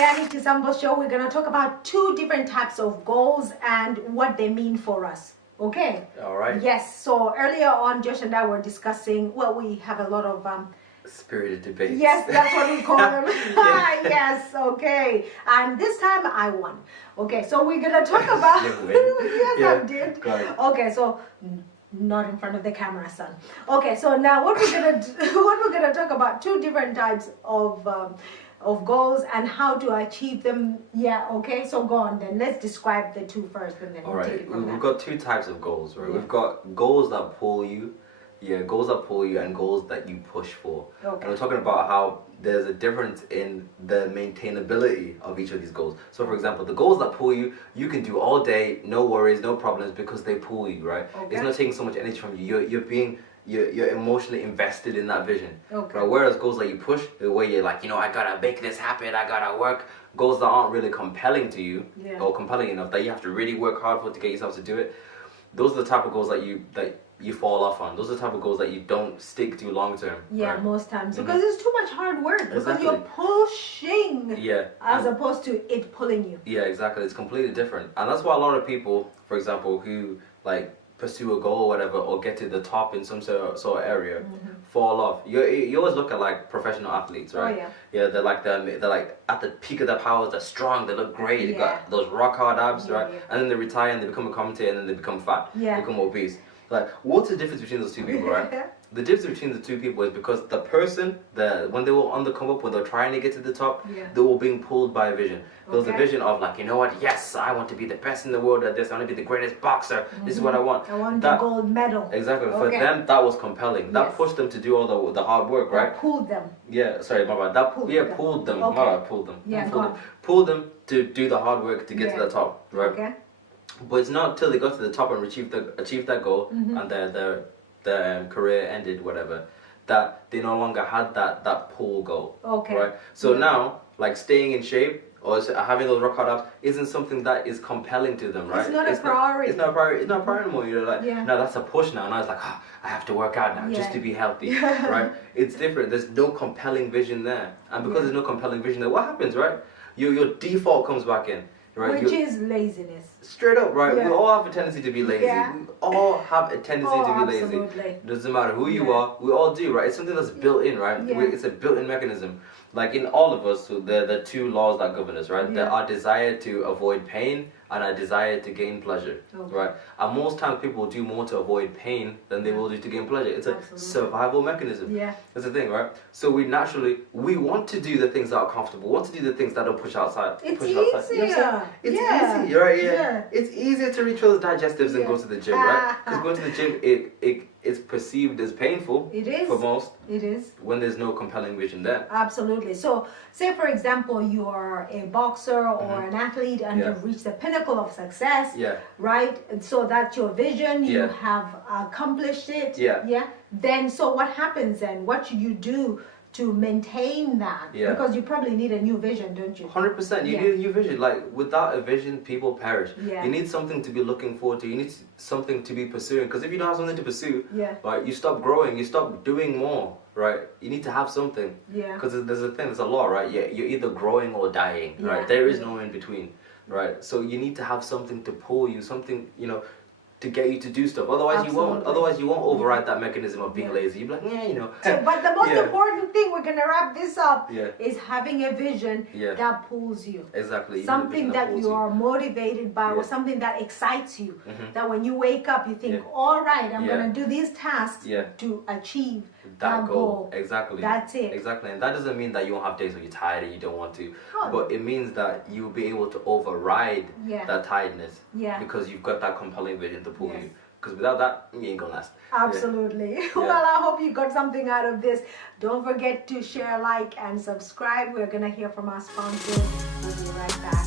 Chisambo Show. We're going to talk about 2 different types of goals and what they mean for us. Okay? All right. Yes. So earlier on, Josh and I were discussing, well, we have a lot of... spirited debates. Yes, that's what we call them. Yes, okay. And this time I won. Okay, so we're going to talk about... Yes, yeah. I did. Go ahead. Okay, so... Not in front of the camera, son. Okay, so now what we're gonna talk about 2 different types of goals and how to achieve them. Yeah, okay. So go on then. Let's describe the 2 first, and then All we'll right. take it from there. We've got 2 types of goals, right? Yeah. We've got goals that pull you. Yeah, goals that pull you and goals that you push for. Okay. And we're talking about how there's a difference in the maintainability of each of these goals. So for example, the goals that pull you, you can do all day, no worries, no problems, because they pull you, right? Okay. It's not taking so much energy from you. You're emotionally invested in that vision. Okay. Right? Whereas goals that you push, the way you're like, I gotta make this happen, I gotta work. Goals that aren't really compelling to you, Yeah. or compelling enough that you have to really work hard for to get yourself to do it. Those are the type of goals that you fall off on. Those are the type of goals that you don't stick to long term. Yeah, right? most times because it's too much hard work. Because Exactly. you're pushing, Yeah. as opposed to it pulling you. Yeah, exactly. It's completely different. And that's why a lot of people, for example, who like pursue a goal or whatever, or get to the top in some sort of area, fall off. You always look at like professional athletes, right? Oh, yeah. Yeah, they're like at the peak of their powers, they're strong, they look great, they Yeah. got those rock hard abs, Yeah, right? yeah. And then they retire and they become a commentator and then they become fat, Yeah. become obese. Like, what's the difference between those 2 people, right? The difference between the 2 people is because the person, when they were on the come up, when they were trying to get to the top, Yeah. they were being pulled by a vision. There was a Okay. vision of like, you know what, yes, I want to be the best in the world at this, I want to be the greatest boxer, this is what I want. I want That- the gold medal. Exactly, for Okay. them that was compelling. That Yes. pushed them to do all the hard work, right? That pulled them. Yeah, sorry, my bad. That Pulled yeah, them. pulled them. Okay. My bad, pulled them. Yeah, pulled go them. on. Pulled them to do the hard work to get to Yeah. the top, right? Okay. But it's not until they got to the top and achieved that goal Mm-hmm. and their career ended, whatever, that they no longer had that pull goal. Okay. Right. So Yeah. now, like staying in shape or having those rock hard abs isn't something that is compelling to them, right? It's not a priority. It's not a priority. It's not a priority anymore. You're like, Yeah. no, that's a push now. Now it's like, I have to work out now just Yeah. to be healthy, Yeah. right? It's different. There's no compelling vision there, and because Yeah. there's no compelling vision there, what happens, right? Your default comes back in, right? Which is laziness. Straight up, right? Yeah. We all have a tendency to be lazy. Yeah. We all have a tendency to be lazy. Absolutely. Doesn't matter who you Yeah. are, we all do, right? It's something that's built in, right? Yeah. It's a built-in mechanism. Like in all of us, so there are 2 laws that govern us, right? Yeah. There are desire to avoid pain and a desire to gain pleasure, Okay. right? And most times people do more to avoid pain than they will do to gain pleasure. It's a Absolutely. survival mechanism. Yeah. That's the thing, right? So we want to do the things that are comfortable, want to do the things that don't push outside. It's push outside. You know what I'm saying? easier. It's Yeah. easy, right? Yeah. Yeah. It's easier to reach those digestives than Yeah. go to the gym, right? Because going to the gym, it's perceived as painful It is. for most It is. when there's no compelling vision there. Absolutely. So, say for example, you are a boxer or an athlete and Yeah. you've reached the pinnacle of success, Yeah. right? And so that's your vision. You Yeah. have accomplished it. Yeah. Yeah. Then, so what happens then? What should you do to maintain that? Yeah. Because you probably need a new vision, don't you? 100%. You Yeah. need a new vision. Like without a vision, people perish. Yeah. You need something to be looking forward to. You need something to be pursuing. Because if you don't have something to pursue, Yeah. right, you stop growing. You stop doing more. Right. You need to have something. Yeah. Because there's a thing. There's a law, right? You're either growing or dying. Yeah. Right. There is no in between. Right. So you need to have something to pull you. Something to get you to do stuff. Otherwise you won't. Absolutely. Otherwise you won't override that mechanism of being Yeah. lazy. You'll be like, yeah. So, but the most Yeah. important thing, we're going to wrap this up, Yeah. is having a vision Yeah. that pulls you. Exactly. You need a Something vision that pulls you are motivated by, or Yeah. something that excites you. Mhm. That when you wake up, you think, Yeah. all right, I'm Yeah. going to do these tasks Yeah. to achieve that goal. Exactly. That's it. Exactly. And that doesn't mean that you won't have days where you're tired and you don't want to. Oh. But it means that you'll be able to override Yeah. that tiredness. Yeah. Because you've got that compelling vision to pull Yes. you. Because without that, you ain't gonna last. Absolutely. Well, I hope you got something out of this. Don't forget to share, like, and subscribe. We're going to hear from our sponsors. We'll be right back.